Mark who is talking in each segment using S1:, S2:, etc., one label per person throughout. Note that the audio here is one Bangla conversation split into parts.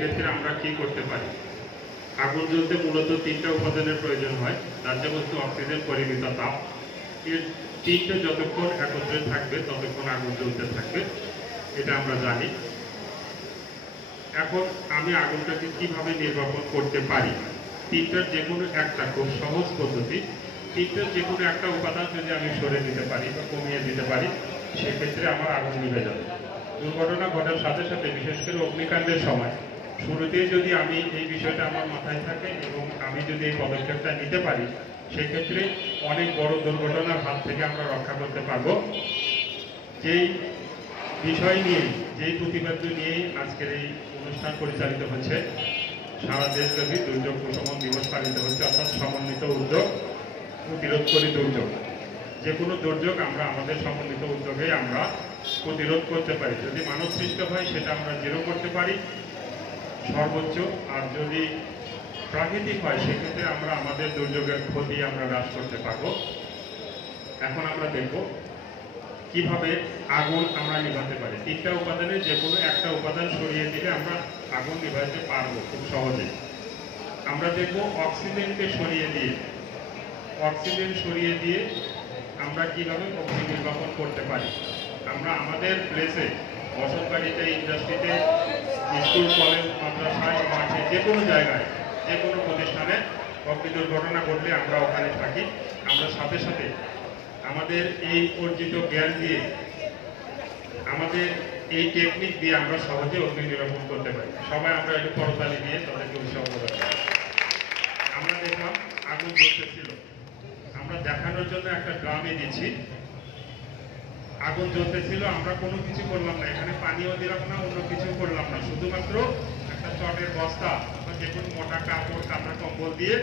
S1: সেক্ষেত্রে আমরা কি করতে পারি? আগুন জ্বলতে মূলত তিনটা উপাদানের প্রয়োজন হয় বস্তু অক্সিজেন, পরিমিত তাপ। এর তিনটে যতক্ষণ একত্রে থাকবে, ততক্ষণ আগুন জ্বলতে থাকবে, এটা আমরা জানি। এখন আমি আগুনটাকে কীভাবে নির্বাপন করতে পারি? তিনটার যে কোনো একটা খুব সহজ পদ্ধতি। তিনটার যে কোনো একটা উপাদান যদি আমি সরে দিতে পারি বা কমিয়ে দিতে পারি, সেক্ষেত্রে আমার আগুন নিভে যাবে। দুর্ঘটনা ঘটার সাথে সাথে, বিশেষ করে অগ্নিকাণ্ডের সময় শুরুতেই যদি আমি এই বিষয়টা আমার মাথায় থাকে এবং আমি যদি এই পদক্ষেপটা নিতে পারি, সেক্ষেত্রে অনেক বড় দুর্ঘটনার হাত থেকে আমরা রক্ষা করতে পারব। যেই বিষয় নিয়ে, যেই প্রতিপাদ্য নিয়েই আজকের এই অনুষ্ঠান পরিচালিত হচ্ছে, সারা দেশব্যাপী দুর্যোগ প্রশমন দিবস পালিত হচ্ছে, অর্থাৎ সমন্বিত উদ্যোগ, প্রতিরোধ করি দুর্যোগ। যে কোনো দুর্যোগ আমরা আমাদের সমন্বিত উদ্যোগে আমরা প্রতিরোধ করতে পারি। যদি মানব সৃষ্ট হয়, সেটা আমরা জিরো করতে পারি। সর্বোচ্চ, আর যদি প্রাকৃতিক হয়, সেক্ষেত্রে আমরা আমাদের দুর্যোগের ক্ষতি আমরা হ্রাস করতে পারব। এখন আমরা দেখব কীভাবে আগুন আমরা নিভাতে পারি। তিনটা উপাদানে যে কোনো একটা উপাদান সরিয়ে দিলে আমরা আগুন নিভাতে পারব খুব সহজে। আমরা দেখব অক্সিজেনকে সরিয়ে দিয়ে, অক্সিজেন সরিয়ে দিয়ে আমরা কীভাবে অগ্নি নির্বাপন করতে পারি। আমরা আমাদের প্লেসে বসত বাড়িতে ইন্ডাস্ট্রিতে স্কুল কলেজ মাদ্রাসায় মাঠে যে কোনো জায়গায়, যে কোনো প্রতিষ্ঠানে অগ্নি দুর্ঘটনা ঘটলে আমরা ওখানে থাকি। আমরা সাথে সাথে আমাদের এই অর্জিত জ্ঞান দিয়ে, আমাদের এই টেকনিক দিয়ে আমরা সহজে অগ্নি নিরাপন করতে পারি। সবাই আমরা একটু করতালি দিয়ে তাদেরকে উৎসাহ আমরা দেখলাম আগুন জ্বলতেছিল। আমরা দেখানোর জন্য একটা ড্রামে দিচ্ছি। আগুন জ্বলতেছিল, আমরা কোনো কিছু করলাম না। এখানে পানিও দিলাম না, অন্য কিছু করলাম না। শুধুমাত্র চটের বস্তা বা যে কোনো মোটা কাপড় কাপড় কম্বল দিয়ে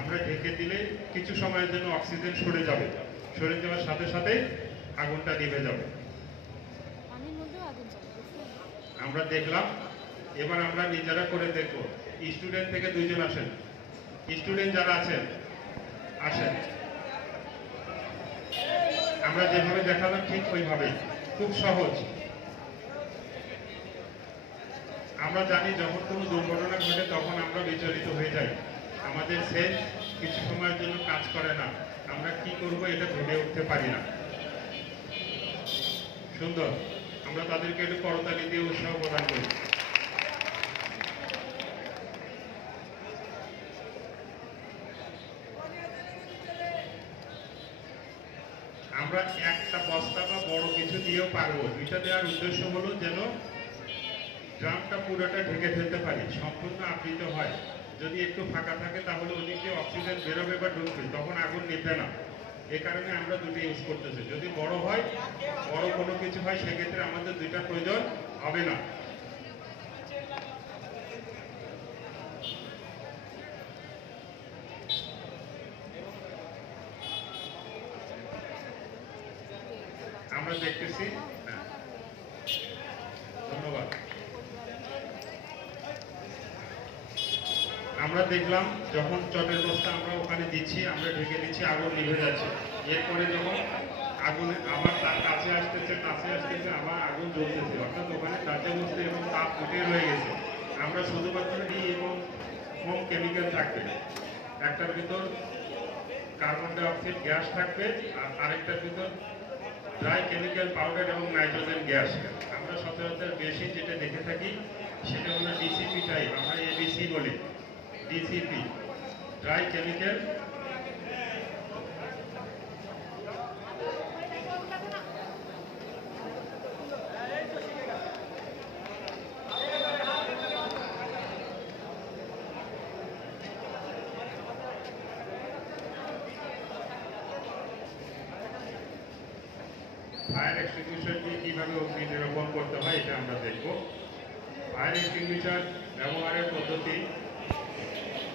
S1: আমরা ঢেকে দিলে কিছু সময়ের জন্য অক্সিজেন সরে যাবে। সরে যাওয়ার সাথে সাথে আগুনটা নিভে যাবে? আমরা দেখলাম, এবার আমরা নিজেরা করে দেখব। স্টুডেন্ট থেকে দুইজন আসেন। স্টুডেন্ট যারা আছেন, আসেন। আমরা যেভাবে দেখালাম ঠিক ওইভাবে খুব সহজ। আমরা জানি যখন কোনো দুর্ঘটনা ঘটে, তখন আমরা বিচলিত হয়ে যাই। আমাদের সেন্স কিছু সময়ের জন্য কাজ করে না। আমরা কি করব এটা ভেবে উঠতে পারি না। সুন্দর। আমরা তাদেরকে একটু করতালি দিয়ে উৎসাহ প্রদান করি। আমরা একটা বস্তা বা বড় কিছু দিয়েও পারব। এটা দেওয়ার উদ্দেশ্য হলো যেন ড্রামটা পুরোটা ঢেকে ফেলতে পারি, সম্পূর্ণ আবৃত হয়। যদি একটু ফাঁকা থাকে, তাহলে ওদিকে অক্সিজেন বেরোবে বা ঢুকবে, তখন আগুন নিভবে না। এ কারণে আমরা দুটো ইউজ করতেছি। যদি বড় হয়, বড় কোনো কিছু হয়, সেক্ষেত্রে আমাদের দুইটা প্রয়োজন হবে না। আমরা দেখতেছি। হ্যাঁ। ধন্যবাদ। আমরা দেখলাম যখন চটের বস্তা আমরা ওখানে দিচ্ছি, আমরা ঢেকে দিচ্ছি, আগুন নিভে যাচ্ছে। এরপরে যখন আগুন আবার তার কাছে আসতেছে কাছে আসতেছে, আবার আগুন জ্বলতেছে। অর্থাৎ ওখানে বসতে এবং তাপ ফুটে রয়ে গেছে। আমরা শুধুমাত্র দিই এবং হোম কেমিক্যাল থাকবে। একটার ভিতর কার্বন ডাই অক্সাইড গ্যাস থাকবে আর আরেকটার ভিতর ড্রাই কেমিক্যাল পাউডার এবং নাইট্রোজেন গ্যাস। আমরা সচরাচর বেশি যেটা দেখে থাকি, সেটা হলো ডিসিপি টাইপ, আমরা এবিসি বলি। DCP dry chemical fire extinguisher দিয়ে কীভাবে অগ্নি নিরূপণ করতে হয়, এটা আমরা দেখব। ফায়ার এক্সটিংগুইশার ব্যবহারের পদ্ধতি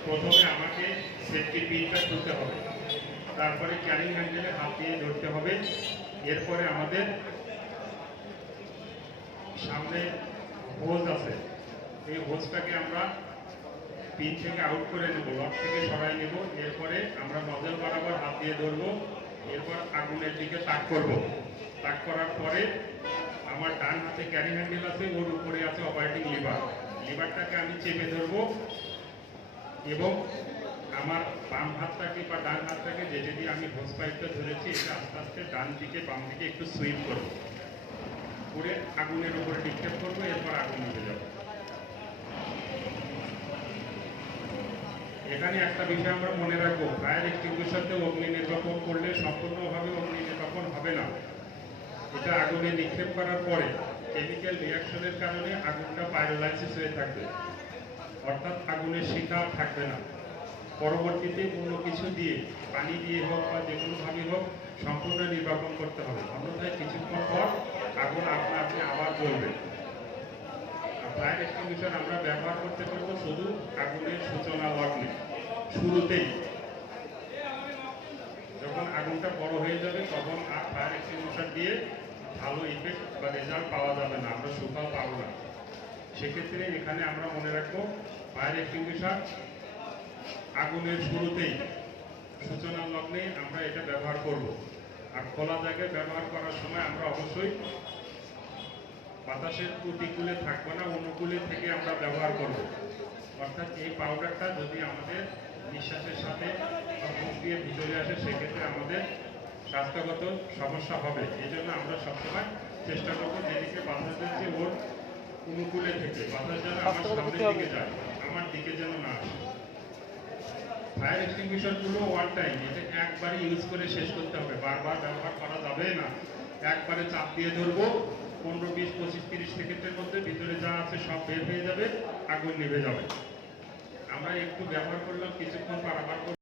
S1: প্রথমে আমাকে সেফটি পিনটা খুলতে হবে। তারপরে ক্যারিং হ্যান্ডেলে হাত দিয়ে ধরতে হবে। এরপরে আমাদের সামনে হোজ আছে। এই হোজটাকে আমরা পিন থেকে আউট করে নেব লক থেকে সরাই নেব। এরপরে আমরা নজল বরাবর হাত দিয়ে ধরবো। এরপর আগুনের দিকে তাক করব। তাক করার পরে আমার ডান হাতে ক্যারি হ্যান্ডেল আছে, ওর উপরে আছে অপারেটিং লিভার লিভারটাকে আমি চেপে ধরবো। এবং আমার বাম হাতটাকে বা ডান হাতটাকে যেটা দিয়ে আমি হোস পাইপটা ধরেছি, এটা আস্তে আস্তে ডান দিকে, বাম দিকে একটু সুইপ করব। করে আগুনের উপরে নিক্ষেপ করব, এরপর আগুন নিভে যাবে। এখানে একটা বিষয় আমরা মনে রাখব ফায়ার এক্সটিংগুইশারতে অগ্নি নির্বাপন করলে সম্পূর্ণভাবে অগ্নি নির্বাপন হবে না। এটা আগুনে নিক্ষেপ করার পরে কেমিক্যাল রিয়াকশনের কারণে আগুনটা পাইরোলাইসিস হয়ে থাকবে। অর্থাৎ আগুনের শিখা থাকবে না। পরবর্তীতে অন্য কিছু দিয়ে, পানি দিয়ে হোক বা যে কোনোভাবে হোক, সম্পূর্ণ নির্বাপন করতে হবে। অন্যথায় কিছুক্ষণ পর আগুন আপনা আপনি আবার জ্বলবে। ফায়ার এক্সটিংগুইশার আমরা ব্যবহার করতে পারব শুধু আগুনের সূচনা লগ্নে, শুরুতেই। যখন আগুনটা বড় হয়ে যাবে, তখন আর ফায়ার এক্সটিংগুইশার দিয়ে ভালো ইফেক্ট বা রেজাল্ট পাওয়া যাবে না। আমরা সুফল পাবো না। সেক্ষেত্রে এখানে আমরা মনে রাখব ফায়ার এক্সটিংগুইশার আগুনের শুরুতেই সূচনা লগ্নে আমরা এটা ব্যবহার করব। আর খোলা জায়গায় ব্যবহার করার সময় আমরা অবশ্যই বাতাসের প্রতিকূলে থাকব না, অনুকূলে থেকে আমরা ব্যবহার করব। অর্থাৎ এই পাউডারটা যদি আমাদের নিঃশ্বাসের সাথে মুখ দিয়ে ভিতরে আসে, সেক্ষেত্রে আমাদের স্বাস্থ্যগত সমস্যা হবে। এই জন্য আমরা সবসময় চেষ্টা করব যেদিকে বাতাস যাচ্ছে ওর অনুকূলে থেকে বাতাস যেন আমার সামনের দিকে যায় আমার দিকে যেন না ফায়ার এক্সটিংগুইশারগুলো ওয়ান টাইম এটা একবারে ইউজ করে শেষ করতে হবে। বারবার ব্যবহার করা যাবে না। একবারে চাপ দিয়ে ধরবো পনেরো বিশ পঁচিশ তিরিশ সেকেন্ডের মধ্যে ভিতরে যা আছে সব বের হয়ে যাবে আগুন নিভে যাবে। আমরা একটু ব্যবহার করলাম কিছুক্ষণ পর আবার করব।